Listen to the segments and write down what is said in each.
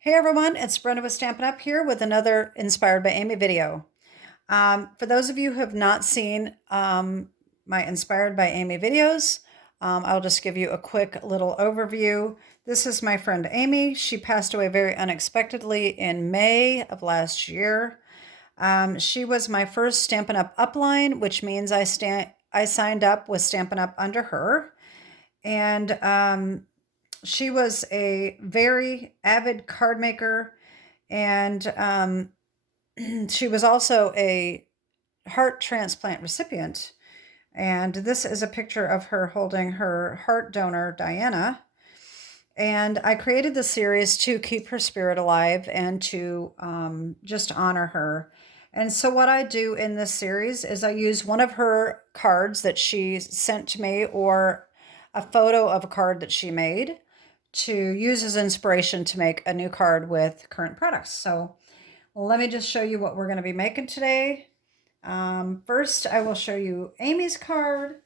Hey everyone, it's Brenda with Stampin' Up here with another Inspired by Amy video. For those of you who have not seen my Inspired by Amy videos, I'll just give you a quick little overview. This is my friend Amy. She passed away very unexpectedly in May of last year. She was my first Stampin' Up upline, which means I signed up with Stampin' Up under her. And she was a very avid card maker, and she was also a heart transplant recipient. And this is a picture of her holding her heart donor, Diana. And I created the series to keep her spirit alive and to just honor her. And so what I do in this series is I use one of her cards that she sent to me or a photo of a card that she made to use as inspiration to make a new card with current products. So let me just show you what we're going to be making today. First, I will show you Amy's card,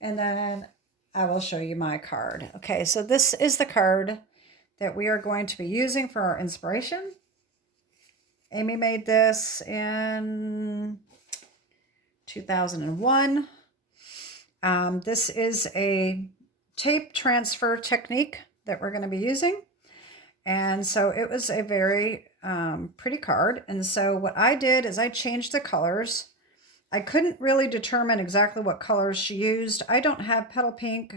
and then I will show you my card. Okay, so this is the card that we are going to be using for our inspiration. Amy made this in 2001. This is a tape transfer technique that we're going to be using. And so it was a very pretty card. And so what I did is I changed the colors. I couldn't really determine exactly what colors she used. I don't have petal pink.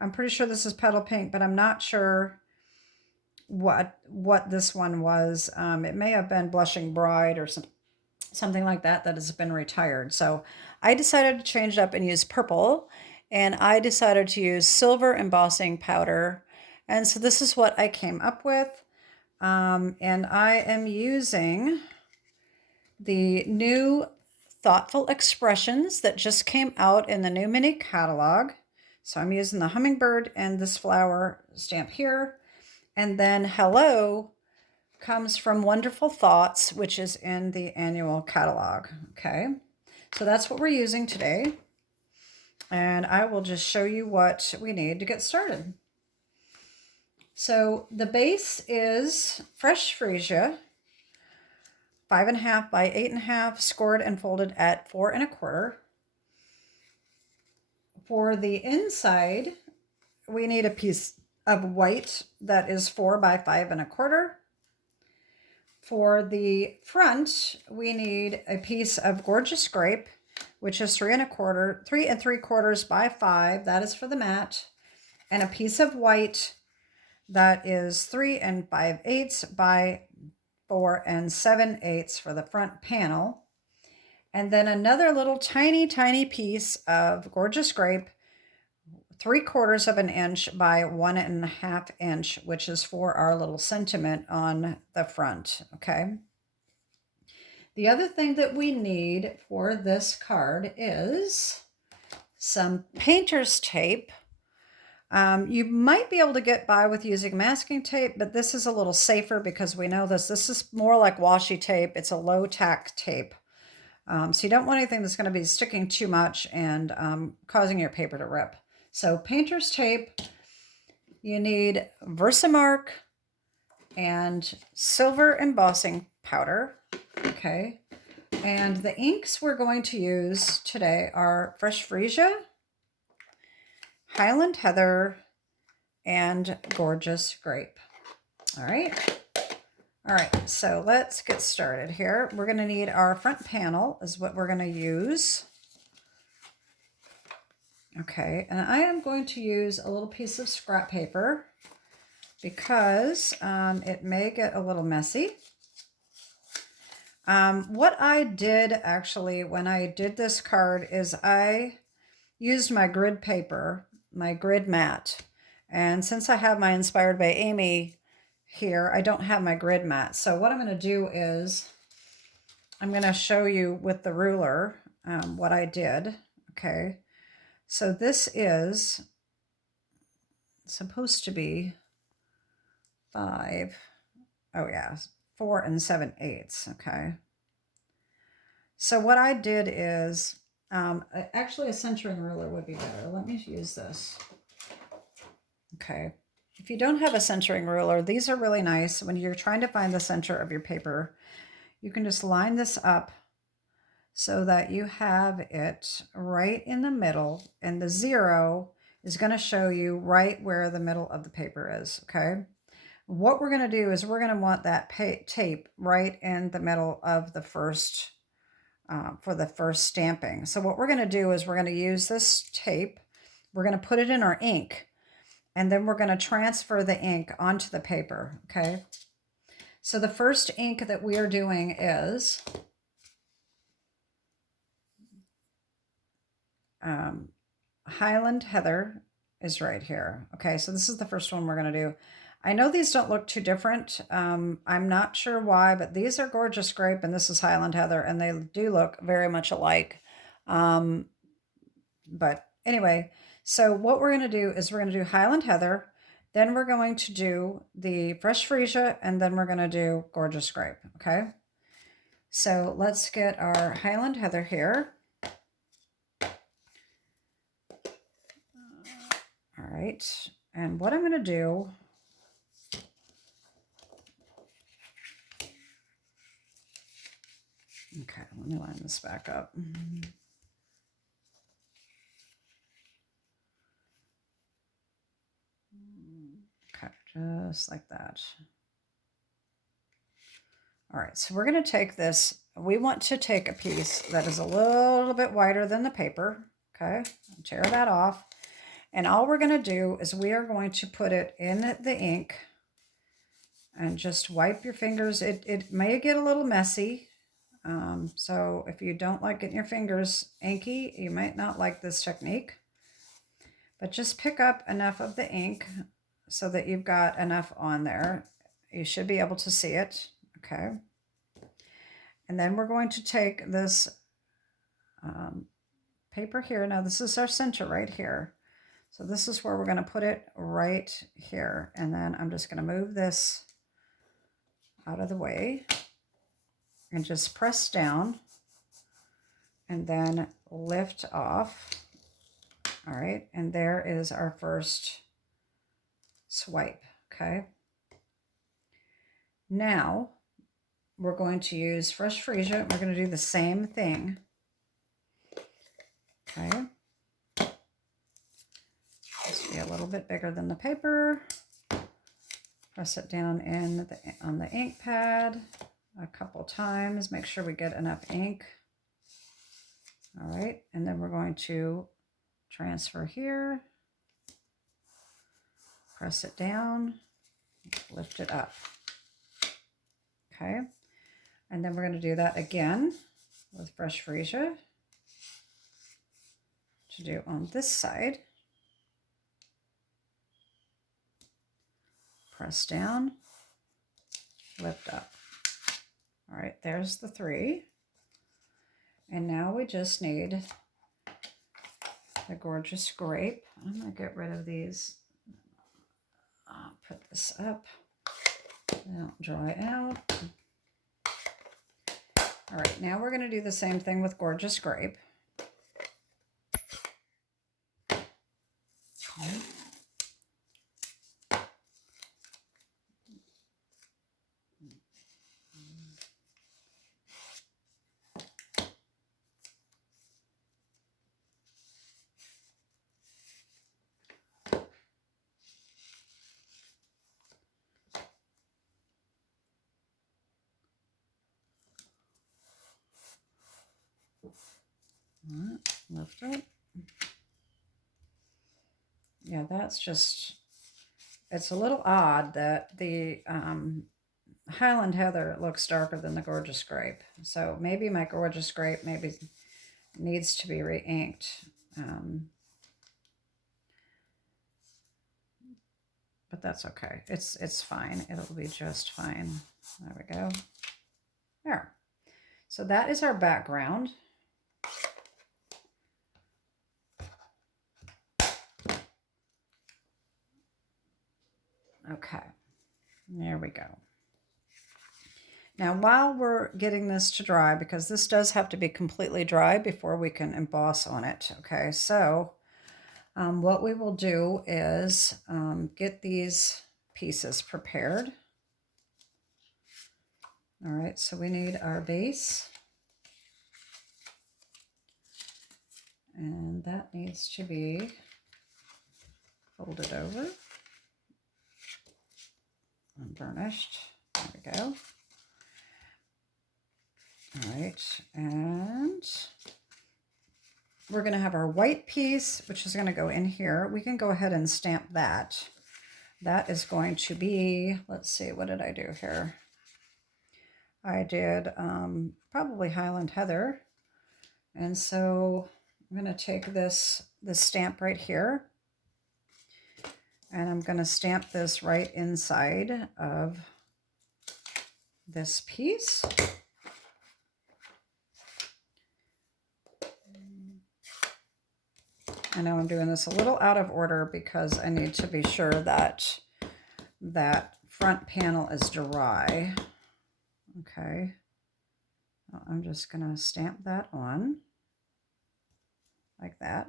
I'm pretty sure this is petal pink, but I'm not sure what this one was. It may have been Blushing Bride or something like that has been retired. So I decided to change it up and use purple, and I decided to use silver embossing powder. And so this is what I came up with. And I am using the new Thoughtful Expressions that just came out in the new mini catalog. So I'm using the hummingbird and this flower stamp here. And then Hello comes from Wonderful Thoughts, which is in the annual catalog. Okay, so that's what we're using today. And I will just show you what we need to get started. So the base is fresh freesia, 5.5 by 8.5, scored and folded at 4 1/4. For the inside, we need a piece of white that is 4 by 5 1/4. For the front, we need a piece of gorgeous grape, which is 3 3/4 by 5. That is for the mat, and a piece of white that is 3 5/8 by 4 7/8 for the front panel. And then another little tiny piece of gorgeous grape, 3/4 of an inch by 1.5 inch, which is for our little sentiment on the front. Okay. The other thing that we need for this card is some painter's tape. You might be able to get by with using masking tape, but this is a little safer because we know this is more like washi tape. It's a low tack tape. So you don't want anything that's going to be sticking too much and causing your paper to rip. So painter's tape, you need Versamark and silver embossing powder. Okay. And the inks we're going to use today are Fresh Freesia, Highland Heather, and Gorgeous Grape. All right. All right, so let's get started here. We're going to need our front panel is what we're going to use. Okay, and I am going to use a little piece of scrap paper because it may get a little messy. What I did actually when I did this card is I used my grid paper, my grid mat. And since I have my Inspired by Amy here, I don't have my grid mat. So what I'm going to do is I'm going to show you with the ruler what I did. Okay. So this is supposed to be 4 7/8. Okay. So what I did is, actually a centering ruler would be better. Let me use this. Okay. If you don't have a centering ruler, these are really nice. When you're trying to find the center of your paper, you can just line this up so that you have it right in the middle, and the 0 is going to show you right where the middle of the paper is, okay? What we're going to do is we're going to want that tape right in the middle of the first, for the first stamping. So what we're going to do is we're going to use this tape, we're going to put it in our ink, and then we're going to transfer the ink onto the paper, okay? So the first ink that we are doing is Highland Heather is right here. Okay, so this is the first one we're going to do. I know these don't look too different. I'm not sure why, but these are Gorgeous Grape and this is Highland Heather, and they do look very much alike. But anyway, so what we're going to do is we're going to do Highland Heather, then we're going to do the Fresh Freesia, and then we're going to do Gorgeous Grape, okay? So let's get our Highland Heather here. All right, and what I'm going to do, okay, let me line this back up. Okay, just like that. All right, so we're going to take this. We want to take a piece that is a little bit wider than the paper, okay? Tear that off. And all we're going to do is we are going to put it in the ink and just wipe your fingers. It may get a little messy. So if you don't like getting your fingers inky, you might not like this technique. But just pick up enough of the ink so that you've got enough on there. You should be able to see it, okay? And then we're going to take this paper here. Now this is our center right here. So this is where we're going to put it right here. And then I'm just going to move this out of the way and just press down and then lift off. All right. And there is our first swipe. Okay. Now we're going to use Fresh Freesia. We're going to do the same thing. Okay. This will be a little bit bigger than the paper. Press it down in on the ink pad a couple times. Make sure we get enough ink. All right, and then we're going to transfer here. Press it down, lift it up. Okay, and then we're going to do that again with Fresh Freesia to do on this side. Press down, lift up. All right, there's the 3. And now we just need the Gorgeous Grape. I'm going to get rid of these. I'll put this up. They don't dry out. All right, now we're going to do the same thing with Gorgeous Grape. Okay. Lift it. Yeah, that's just, it's a little odd that the Highland Heather looks darker than the Gorgeous Grape. So maybe my Gorgeous Grape maybe needs to be re-inked. But that's okay. It's fine. It'll be just fine. There we go. There. So that is our background. Okay, there we go. Now, while we're getting this to dry, because this does have to be completely dry before we can emboss on it, okay, so What we will do is get these pieces prepared. All right, so we need our base. And that needs to be folded over and burnished. There we go. All right, and we're going to have our white piece, which is going to go in here. We can go ahead and stamp that. That is going to be, let's see, what did I do here? I did probably Highland Heather. And so I'm going to take this stamp right here, and I'm going to stamp this right inside of this piece. I know I'm doing this a little out of order because I need to be sure that that front panel is dry. Okay. Well, I'm just going to stamp that on like that.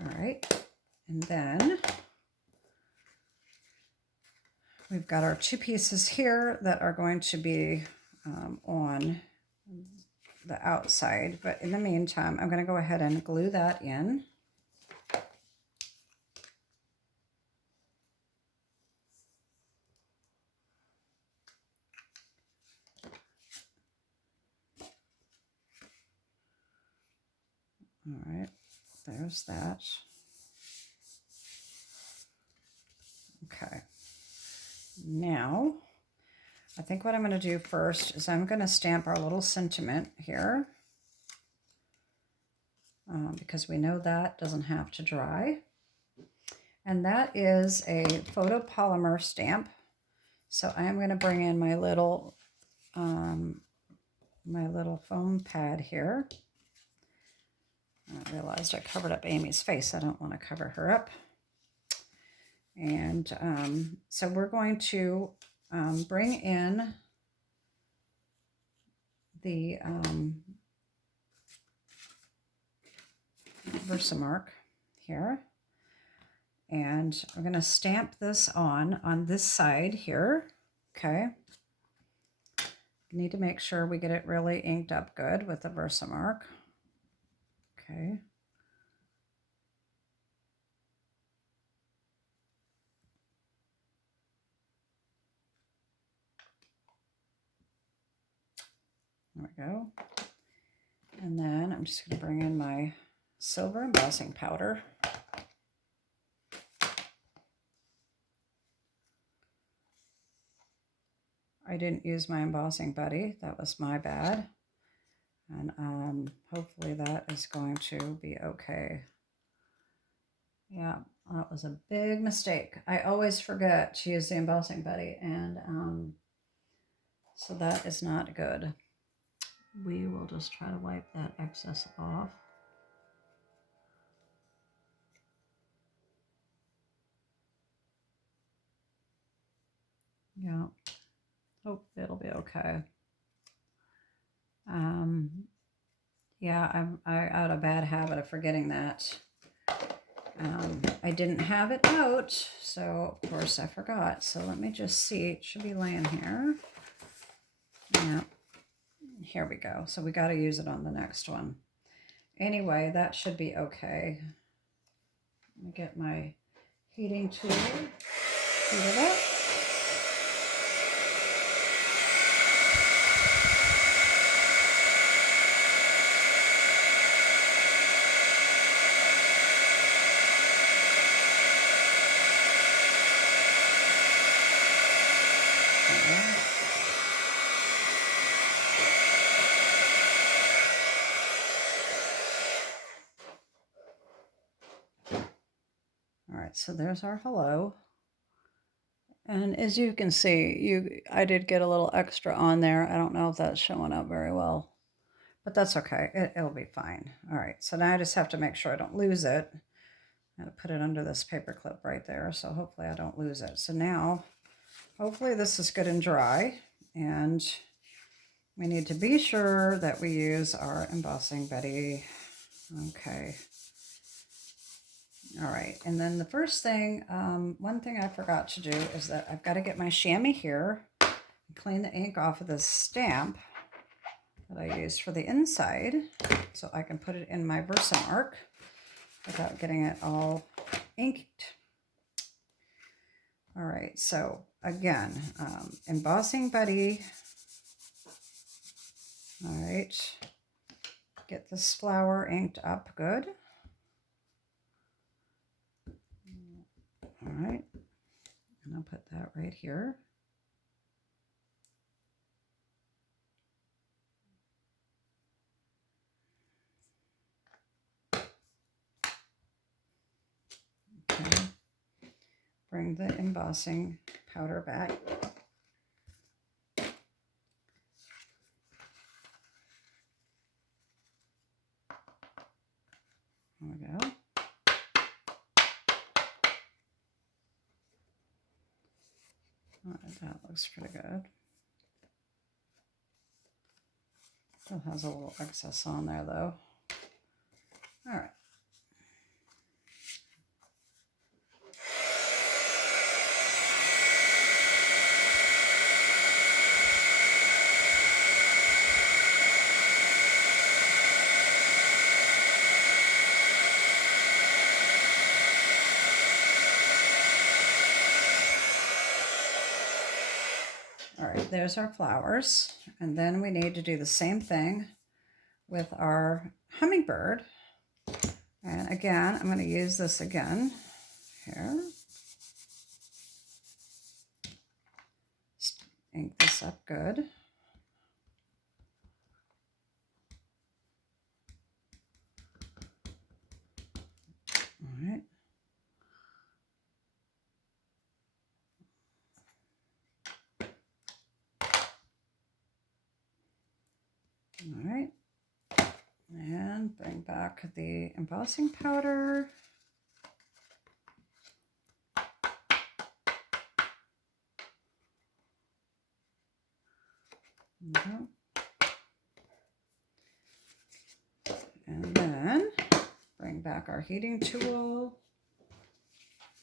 All right. And then we've got our two pieces here that are going to be on the outside, but in the meantime, I'm going to go ahead and glue that in. All right, there's that. Okay, now I think what I'm going to do first is I'm going to stamp our little sentiment here because we know that doesn't have to dry. And that is a photopolymer stamp. So I am going to bring in my little foam pad here. I realized I covered up Amy's face. I don't want to cover her up. And so we're going to bring in the Versamark here. And I'm going to stamp this on this side here. Okay. Need to make sure we get it really inked up good with the Versamark. Okay. There we go. And then I'm just going to bring in my silver embossing powder. I didn't use my embossing buddy. That was my bad. And hopefully that is going to be okay. Yeah, that was a big mistake. I always forget to use the embossing buddy, and so that is not good. We will just try to wipe that excess off. Yeah, hope it'll be okay. Yeah, I had a bad habit of forgetting that. I didn't have it out, so of course I forgot. So let me just see. It should be laying here. Yeah, here we go. So we got to use it on the next one. Anyway, that should be okay. Let me get my heating tool, heat it up. All right, so there's our hello. And as you can see, I did get a little extra on there. I don't know if that's showing up very well, but that's okay. It'll be fine. All right, so now I just have to make sure I don't lose it. I'm going to put it under this paper clip right there, so hopefully I don't lose it. So now, hopefully this is good and dry, and we need to be sure that we use our embossing buddy. Okay. All right, and then the first thing, one thing I forgot to do is that I've got to get my chamois here and clean the ink off of this stamp that I used for the inside so I can put it in my Versamark without getting it all inked. All right, so again, embossing buddy. All right, get this flower inked up good. All right, and I'll put that right here. Okay, bring the embossing powder back. There we go. All right, that looks pretty good. Still has a little excess on there though. All right. All right, there's our flowers. And then we need to do the same thing with our hummingbird. And again, I'm going to use this again here. Ink this up good. All right. All right. And bring back the embossing powder. And then bring back our heating tool.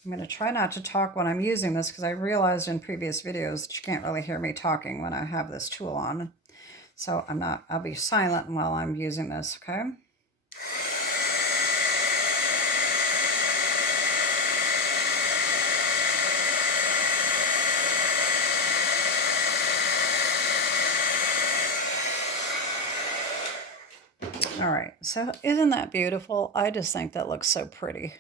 I'm going to try not to talk when I'm using this because I realized in previous videos that you can't really hear me talking when I have this tool on. So I'll be silent while I'm using this, okay? All right, so isn't that beautiful? I just think that looks so pretty.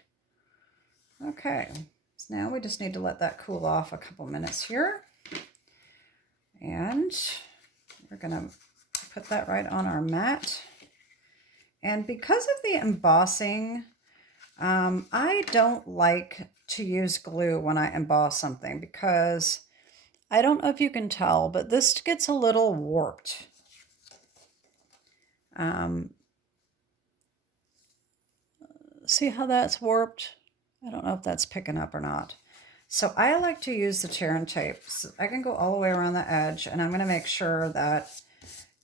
Okay, so now we just need to let that cool off a couple minutes here. And we're gonna put that right on our mat. And because of the embossing, I don't like to use glue when I emboss something because I don't know if you can tell, but this gets a little warped. See how that's warped? I don't know if that's picking up or not. So I like to use the tear and tape. So I can go all the way around the edge, and I'm going to make sure that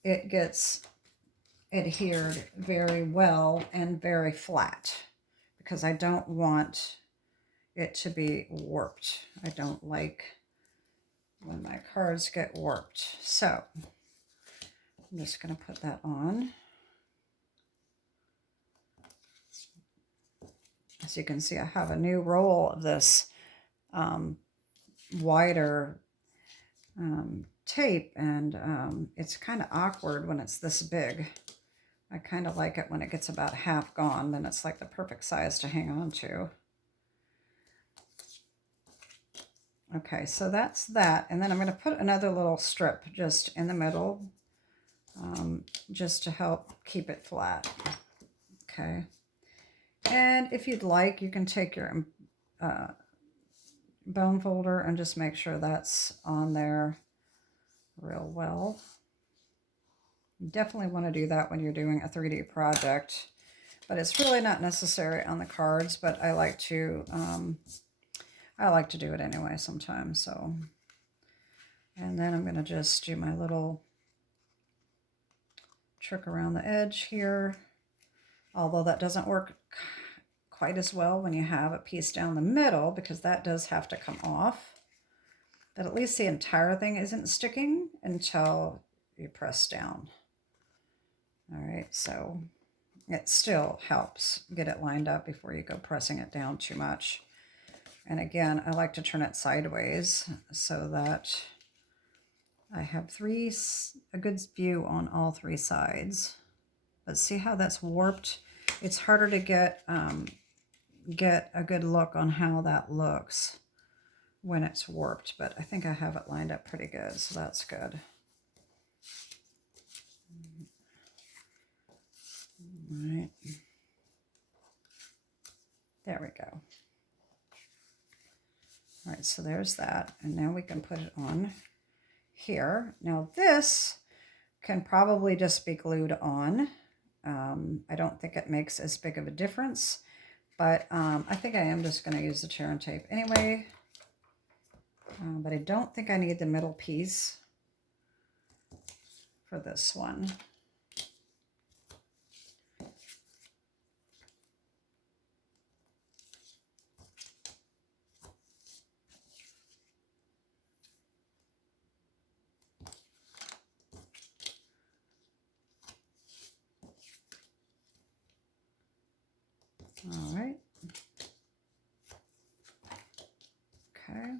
it gets adhered very well and very flat because I don't want it to be warped. I don't like when my cards get warped. So I'm just going to put that on. As you can see, I have a new roll of this wider tape, and it's kind of awkward when it's this big. I kind of like it when it gets about half gone, then it's like the perfect size to hang on to. Okay, so that's that. And then I'm going to put another little strip just in the middle, just to help keep it flat. Okay. And if you'd like, you can take your bone folder and just make sure that's on there real well. You definitely want to do that when you're doing a 3D project, but it's really not necessary on the cards, but I like to do it anyway sometimes. So, and then I'm going to just do my little trick around the edge here, although that doesn't work quite as well when you have a piece down the middle, because that does have to come off. But at least the entire thing isn't sticking until you press down. All right, so it still helps get it lined up before you go pressing it down too much. And again, I like to turn it sideways so that I have a good view on all three sides. But see how that's warped? It's harder to get a good look on how that looks when it's warped, but I think I have it lined up pretty good, so that's good. All right. There we go. All right, so there's that, and now we can put it on here. Now this can probably just be glued on. I don't think it makes as big of a difference, but I think I am just going to use the tear and tape anyway. But I don't think I need the middle piece for this one. All right. Okay.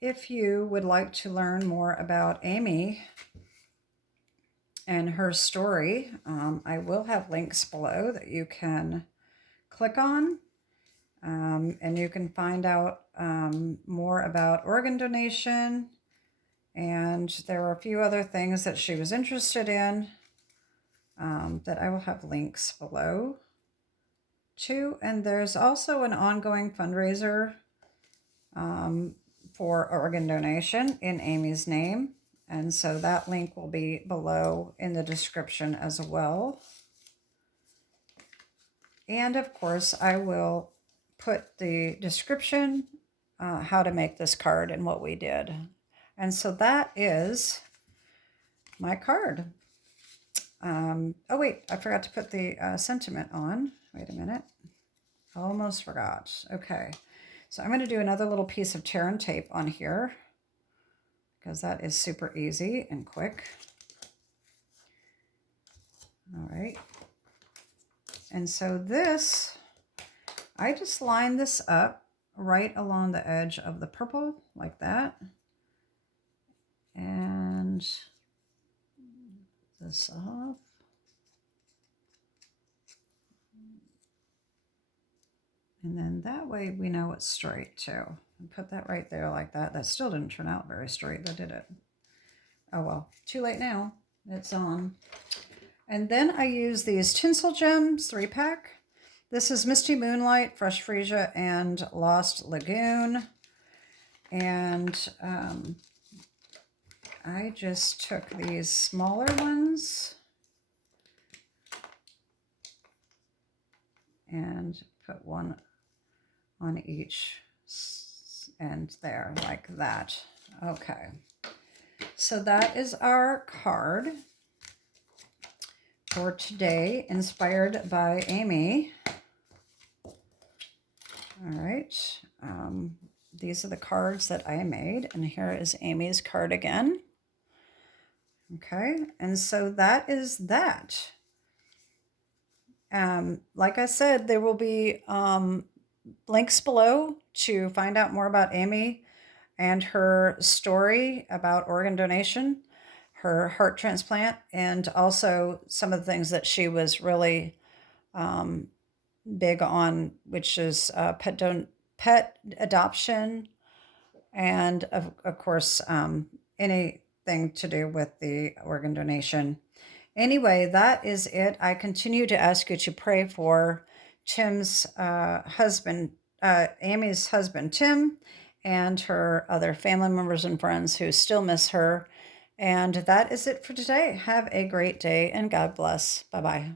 If you would like to learn more about Amy and her story, I will have links below that you can click on, and you can find out more about organ donation, and there are a few other things that she was interested in that I will have links below too. And there's also an ongoing fundraiser for organ donation in Amy's name, and so that link will be below in the description as well. And of course, I will put the description, how to make this card and what we did. And so that is my card. Oh wait, I forgot to put the sentiment on. Wait a minute. Almost forgot. Okay. So I'm going to do another little piece of tear and tape on here, because that is super easy and quick. All right. And so this, I just line this up right along the edge of the purple like that. And this off. And then that way we know it's straight too. And put that right there like that. That still didn't turn out very straight, though, did it? Oh well, too late now. It's on. And then I use these Tinsel Gems 3-pack. This is Misty Moonlight, Fresh Freesia, and Lost Lagoon. And I just took these smaller ones and put one on each end there, like that. Okay, so that is our card for today, inspired by Amy. All right, these are the cards that I made, and here is Amy's card again. Okay, and so that is that. Like I said, there will be links below to find out more about Amy and her story about organ donation, her heart transplant, and also some of the things that she was really big on, which is pet adoption, and of course anything to do with the organ donation. Anyway, that is it. I continue to ask you to pray for Tim's husband, Amy's husband, Tim, and her other family members and friends who still miss her. And that is it for today. Have a great day and God bless. Bye-bye.